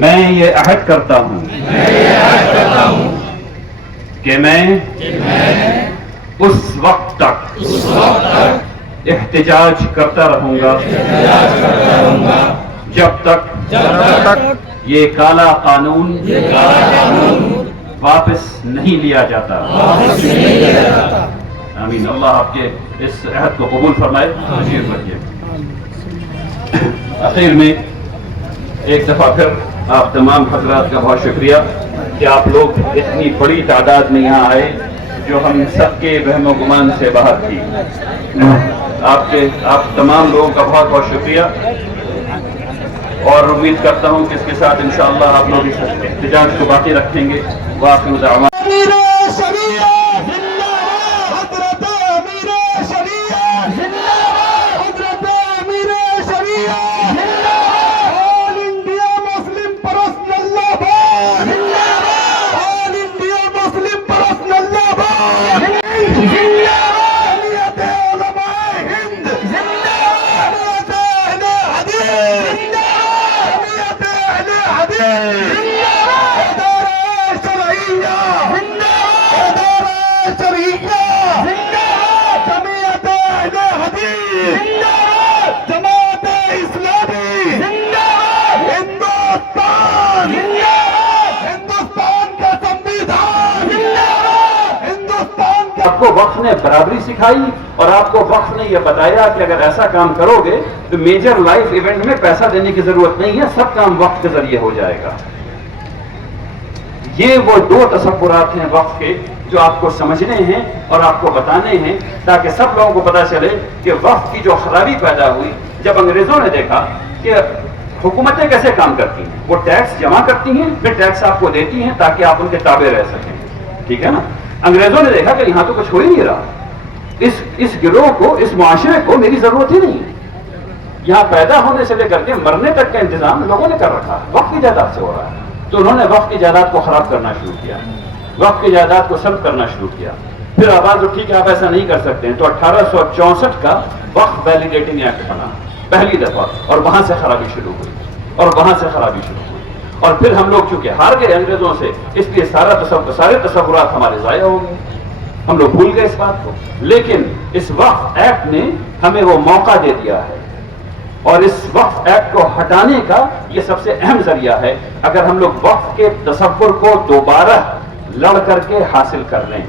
میں یہ عہد کرتا ہوں کہ میں اس وقت تک احتجاج کرتا رہوں گا جب تک یہ کالا قانون واپس نہیں لیا جاتا۔ آمین۔ اللہ آپ کے اس عہد کو قبول فرمائے۔ آخر میں ایک دفعہ پھر آپ تمام حضرات کا بہت شکریہ کہ آپ لوگ اتنی بڑی تعداد میں یہاں آئے جو ہم سب کے وہم و گمان سے باہر تھی۔ آپ تمام لوگوں کا بہت بہت شکریہ، اور امید کرتا ہوں کہ اس کے ساتھ انشاءاللہ آپ لوگ اس احتجاج کو باقی رکھیں گے۔ وآخر دعوانا آپ کو وقت نے برابری سکھائی، اور آپ کو وقت نے یہ بتایا کہ اگر ایسا کام کرو گے تو میجر لائف ایونٹ میں پیسہ دینے کی ضرورت نہیں ہے، سب کام وقت کے ذریعے ہو جائے گا۔ یہ وہ دو تصورات ہیں وقت کے جو آپ کو سمجھنے ہیں اور آپ کو بتانے ہیں، تاکہ سب لوگوں کو پتا چلے کہ وقت کی جو خرابی پیدا ہوئی جب انگریزوں نے دیکھا کہ حکومتیں کیسے کام کرتی ہیں، وہ ٹیکس جمع کرتی ہیں، پھر ٹیکس آپ کو دیتی ہیں تاکہ آپ ان کے تابع رہ سکیں، ٹھیک ہے نا۔ انگریزوں نے دیکھا کہ یہاں تو کچھ ہو ہی نہیں رہا، اس گروہ کو، اس معاشرے کو میری ضرورت ہی نہیں ہے، یہاں پیدا ہونے سے لے کر کے مرنے تک کا انتظام لوگوں نے کر رکھا، وقت کی جائیداد سے ہو رہا ہے۔ تو انہوں نے وقت کی جائیداد کو خراب کرنا شروع کیا، وقت کی جائیداد کو سلب کرنا شروع کیا۔ پھر آواز اٹھی کہ آپ ایسا نہیں کر سکتے ہیں، تو 1864 کا وقت ویلیڈیٹنگ ایکٹ بنا پہلی دفعہ، اور وہاں سے خرابی شروع ہوئی، اور پھر ہم لوگ چونکہ ہار گئے انگریزوں سے، اس لیے سارے تصورات ہمارے ضائع ہو گئے، ہم لوگ بھول گئے اس بات کو۔ لیکن اس وقت ایکٹ نے ہمیں وہ موقع دے دیا ہے، اور اس وقت ایکٹ کو ہٹانے کا یہ سب سے اہم ذریعہ ہے۔ اگر ہم لوگ وقت کے تصور کو دوبارہ لڑ کر کے حاصل کر لیں،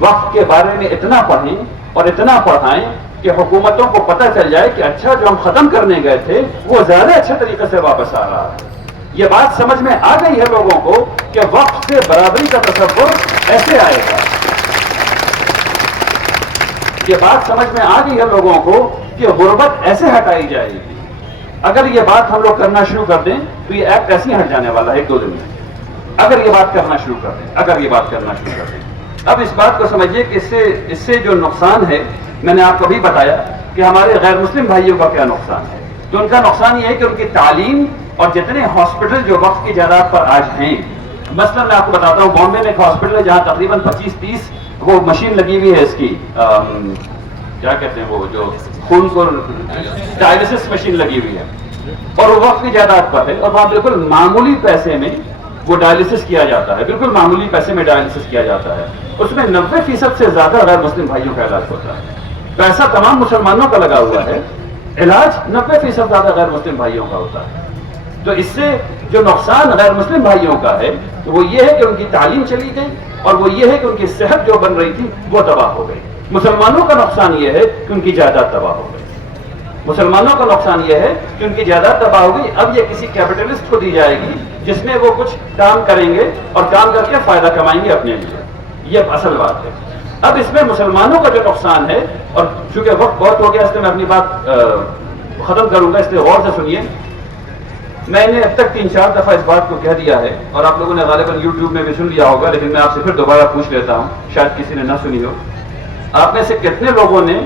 وقت کے بارے میں اتنا پڑھیں اور اتنا پڑھائیں کہ حکومتوں کو پتہ چل جائے کہ اچھا جو ہم ختم کرنے گئے تھے وہ زیادہ اچھے طریقے سے واپس آ رہا ہے۔ یہ بات سمجھ میں آ گئی ہے لوگوں کو کہ وقت سے برابری کا تصور ایسے آئے گا، یہ بات سمجھ میں آ گئی ہے لوگوں کو کہ غربت ایسے ہٹائی جائے گی۔ اگر یہ بات ہم لوگ کرنا شروع کر دیں تو یہ ایکٹ ایسے ہی ہٹ جانے والا ہے 1-2 دن میں، اگر یہ بات کرنا شروع کر دیں۔ اب اس بات کو سمجھیے کہ اس سے جو نقصان ہے، میں نے آپ کو بھی بتایا کہ ہمارے غیر مسلم بھائیوں کا کیا نقصان ہے۔ تو ان کا نقصان یہ ہے کہ ان کی تعلیم اور جتنے ہاسپٹل جو وقت کی جائیداد پر آج ہیں، مثلا میں آپ کو بتاتا ہوں، بامبے میں ایک ہاسپٹل ہے جہاں تقریباً 25-30 وہ مشین لگی ہوئی ہے، اس کی کیا کہتے ہیں، وہ جو خون کو ڈائلسس مشین لگی ہوئی ہے، اور وہ وقت کی جائیداد پر ہے، اور وہاں بالکل معمولی پیسے میں وہ ڈائلسس کیا جاتا ہے، بالکل معمولی پیسے میں ڈائلسس کیا جاتا ہے۔ اس میں 90% سے زیادہ غیر مسلم بھائیوں کا علاج ہوتا ہے، پیسہ تمام مسلمانوں کا لگا ہوا ہے، علاج 90% زیادہ غیر مسلم بھائیوں کا ہوتا ہے۔ تو اس سے جو نقصان غیر مسلم بھائیوں کا ہے وہ یہ ہے کہ ان کی تعلیم چلی گئی، اور وہ یہ ہے کہ ان کی صحت جو بن رہی تھی وہ تباہ ہو گئی۔ مسلمانوں کا نقصان یہ ہے کہ ان کی جائیداد تباہ ہو گئی، مسلمانوں کا نقصان یہ ہے کہ ان کی جائیداد تباہ ہو گئی۔ اب یہ کسی کیپٹلسٹ کو دی جائے گی جس میں وہ کچھ کام کریں گے اور کام کر کے فائدہ کمائیں گے اپنے لیے، یہ اصل بات ہے۔ اب اس میں مسلمانوں کا جو نقصان ہے، اور چونکہ وقت بہت ہو گیا اس لیے میں اپنی بات ختم کروں گا، اس لیے غور سے سنیے۔ میں نے اب تک 3-4 دفعہ اس بات کو کہہ دیا ہے، اور آپ لوگوں نے غالباً یوٹیوب میں بھی سن لیا ہوگا، لیکن میں آپ سے پھر دوبارہ پوچھ لیتا ہوں، شاید کسی نے نہ سنی ہو۔ آپ میں سے کتنے لوگوں نے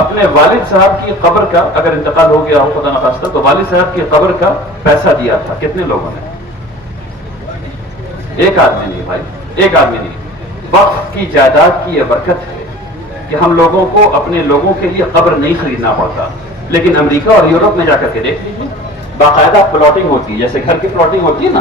اپنے والد صاحب کی قبر کا، اگر انتقال ہو گیا ہو خدا نخواستہ، تو والد صاحب کی قبر کا پیسہ دیا تھا؟ کتنے لوگوں نے؟ ایک آدمی نہیں بھائی، ایک آدمی نہیں۔ وقت کی جائیداد کی یہ برکت ہے کہ ہم لوگوں کو اپنے لوگوں کے لیے قبر نہیں خریدنا پڑتا، لیکن امریکہ اور یورپ میں جا کر کے دیکھ لیجیے، باقاعدہ پلاٹنگ ہوتی ہے، جیسے گھر کی پلاٹنگ ہوتی ہے نا،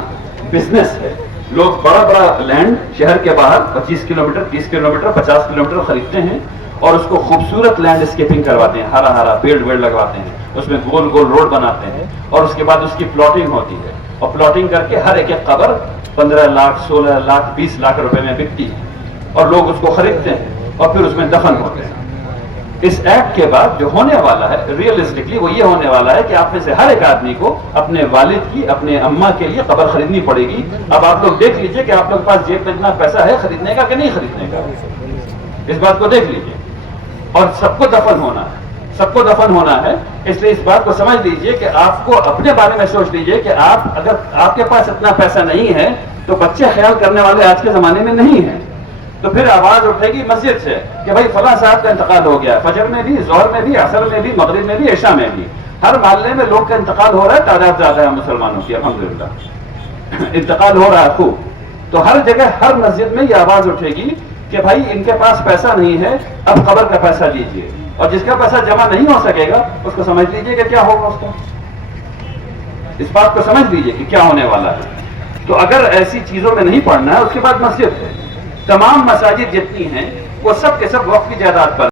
بزنس ہے. لوگ بڑا بڑا لینڈ شہر کے باہر 25 کلومیٹر 30 کلومیٹر 50 کلومیٹر خریدتے ہیں اور اس کو خوبصورت لینڈ اسکیپنگ کرواتے ہیں، ہرا ہرا پیڑ ویڑ لگواتے ہیں، اس میں گول گول روڈ بناتے ہیں اور اس کے بعد اس کی پلاٹنگ ہوتی ہے اور پلاٹنگ کر کے ہر ایک قبر 15 لاکھ 16 لاکھ 20 لاکھ روپے میں بکتی ہے اور لوگ اس کو خریدتے ہیں اور پھر اس میں دفن ہوتے ہیں. اس ایکٹ کے بعد جو ہونے والا ہے ریئلسٹکلی وہ یہ ہونے والا ہے کہ آپ میں سے ہر ایک آدمی کو اپنے والد کی اپنے اماں کے لیے قبر خریدنی پڑے گی. اب آپ لوگ دیکھ لیجئے کہ آپ لوگ کے پاس جیب میں اتنا پیسہ ہے خریدنے کا کہ نہیں خریدنے کا، اس بات کو دیکھ لیجئے. اور سب کو دفن ہونا ہے، سب کو دفن ہونا ہے. اس لیے اس بات کو سمجھ لیجئے کہ آپ کو اپنے بارے میں سوچ لیجئے کہ آپ اگر آپ کے پاس اتنا پیسہ نہیں ہے تو بچے خیال کرنے والے آج کے زمانے میں نہیں ہیں، تو پھر آواز اٹھے گی مسجد سے کہ بھائی فلاں صاحب کا انتقال ہو گیا، فجر میں بھی، ظہر میں بھی، عصر میں بھی، مغرب میں بھی، عشاء میں بھی. ہر محلے میں لوگ کا انتقال ہو رہا ہے، تعداد زیادہ ہے مسلمانوں کی الحمدللہ، انتقال ہو رہا ہے خوب. تو ہر جگہ ہر مسجد میں یہ آواز اٹھے گی کہ بھائی ان کے پاس پیسہ نہیں ہے، اب قبر کا پیسہ لیجئے، اور جس کا پیسہ جمع نہیں ہو سکے گا اس کو سمجھ لیجئے کہ کیا ہوگا اس کا. اس بات کو سمجھ لیجئے کہ کیا ہونے والا ہے. تو اگر ایسی چیزوں میں نہیں پڑنا ہے، اس کے بعد مسجد ہے. تمام مساجد جتنی ہیں وہ سب کے سب وقف کی جائیداد پر